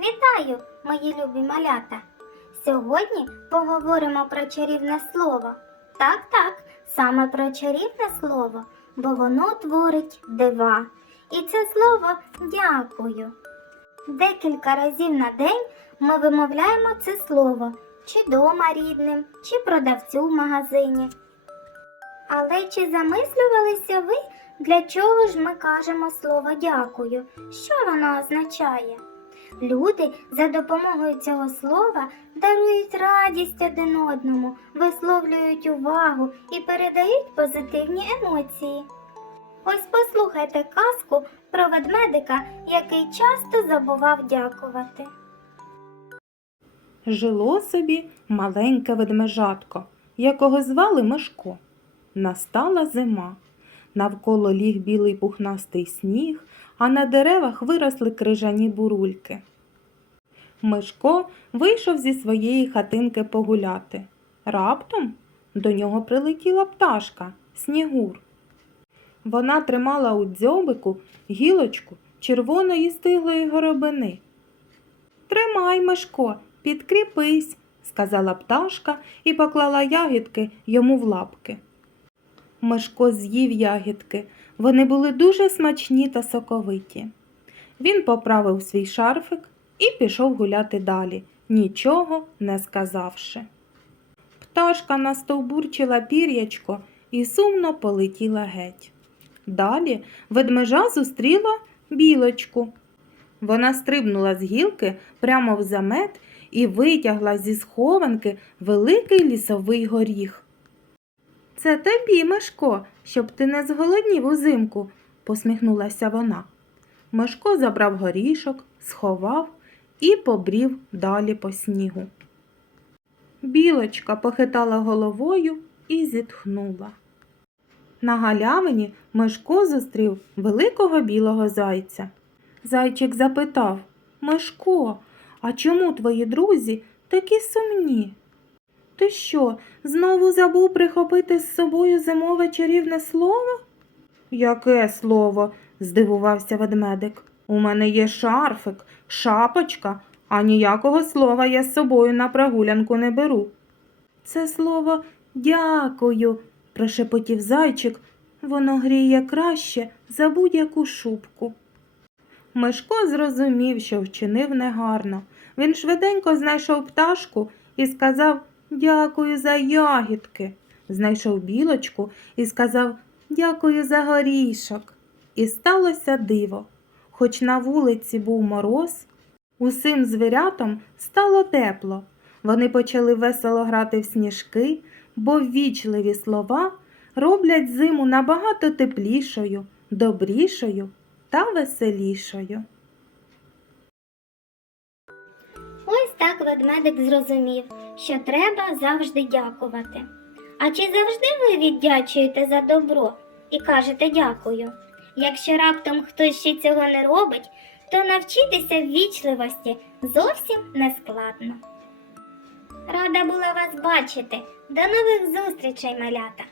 Вітаю, мої любі малята! Сьогодні поговоримо про чарівне слово. Так, так, саме про чарівне слово, бо воно творить дива. І це слово дякую. Декілька разів на день ми вимовляємо це слово чи дома рідним, чи продавцю в магазині. Але чи замислювалися ви, для чого ж ми кажемо слово дякую? Що воно означає? Люди за допомогою цього слова дарують радість один одному, висловлюють увагу і передають позитивні емоції. Ось послухайте казку про ведмедика, який часто забував дякувати. Жило собі маленьке ведмежатко, якого звали Мишко. Настала зима. Навколо ліг білий пухнастий сніг, а на деревах виросли крижані бурульки. Мишко вийшов зі своєї хатинки погуляти. Раптом до нього прилетіла пташка, снігур. Вона тримала у дзьобику гілочку червоної стиглої горобини. Тримай, Мишко, підкріпись, сказала пташка і поклала ягідки йому в лапки. Мишко з'їв ягідки. Вони були дуже смачні та соковиті. Він поправив свій шарфик і пішов гуляти далі, нічого не сказавши. Пташка настовбурчила пір'ячко і сумно полетіла геть. Далі ведмежа зустріла білочку. Вона стрибнула з гілки прямо в замет і витягла зі схованки великий лісовий горіх. Це тобі, Мишко, щоб ти не зголоднів узимку, посміхнулася вона. Мишко забрав горішок, сховав і побрів далі по снігу. Білочка похитала головою і зітхнула. На галявині Мишко зустрів великого білого зайця. Зайчик запитав Мишко, а чому твої друзі такі сумні? Ти що, знову забув прихопити з собою зимове чарівне слово? Яке слово? здивувався ведмедик. У мене є шарфик, шапочка, а ніякого слова я з собою на прогулянку не беру. Це слово дякую, прошепотів зайчик. Воно гріє краще за будь-яку шубку. Мишко зрозумів, що вчинив негарно. Він швиденько знайшов пташку і сказав Дякую за ягідки. Знайшов білочку і сказав Дякую за горішок. І сталося диво. Хоч на вулиці був мороз, усім звірятам стало тепло. Вони почали весело грати в сніжки, бо ввічливі слова роблять зиму набагато теплішою, добрішою та веселішою. Так ведмедик зрозумів, що треба завжди дякувати. А чи завжди ви віддячуєте за добро і кажете дякую? Якщо раптом хтось ще цього не робить, то навчитися ввічливості зовсім не складно. Рада була вас бачити. До нових зустрічей, малята!